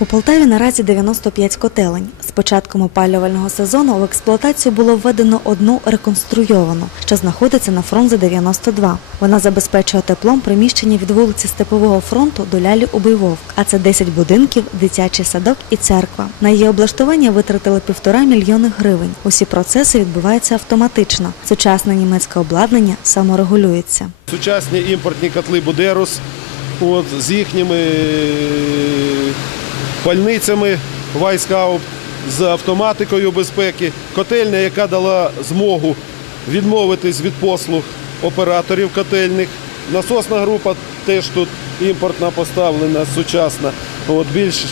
У Полтаві наразі 95 котелень. З початком опалювального сезону в експлуатацію було введено одну реконструйовану, що знаходиться на фронзі 92. Вона забезпечує теплом приміщення від вулиці Степового фронту до лялі Убийвовк. А це 10 будинків, дитячий садок і церква. На її облаштування витратили півтора мільйони гривень. Усі процеси відбуваються автоматично. Сучасне німецьке обладнання саморегулюється. Сучасні імпортні котли Будерус от, з їхніми пальницями Вайскауп, з автоматикою безпеки, котельня, яка дала змогу відмовитись від послуг операторів котельних. Насосна група теж тут імпортна поставлена, сучасна, от, більш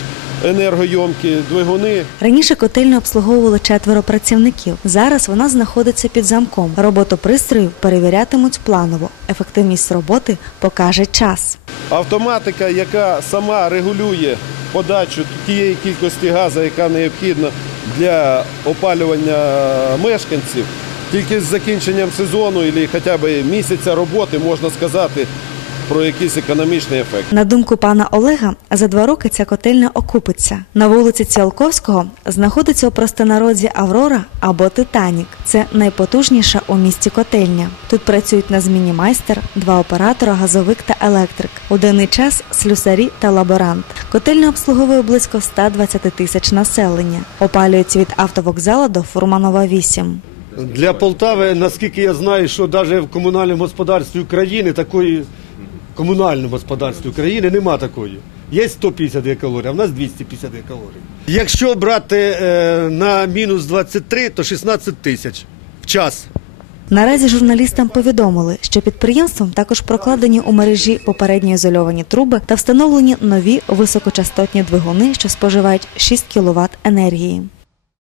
енергойомкі двигуни. Раніше котельню обслуговували четверо працівників. Зараз вона знаходиться під замком. Роботу пристроїв перевірятимуть планово. Ефективність роботи покаже час. Автоматика, яка сама регулює подачу тієї кількості газу, яка необхідна для опалювання мешканців, тільки з закінченням сезону або хоча б місяця роботи можна сказати про якийсь економічний ефект. На думку пана Олега, за два роки ця котельня окупиться. На вулиці Ціолковського знаходиться у простонароді Аврора або Титанік. Це найпотужніша у місті котельня. Тут працюють на зміні майстер, два оператора, газовик та електрик. У денний час слюсарі та лаборант. Котельня обслуговує близько 120 тисяч населення. Опалюється від автовокзалу до Фурманова 8. Для Полтави, наскільки я знаю, що навіть в комунальному господарстві України такої комунальному господарстві України нема такої. Є 150 гекалорій, а в нас 250 гекалорій. Якщо брати е, на мінус 23, то 16 тисяч в час. Наразі журналістам повідомили, що підприємством також прокладені у мережі попередньо ізольовані труби та встановлені нові високочастотні двигуни, що споживають 6 кВт енергії.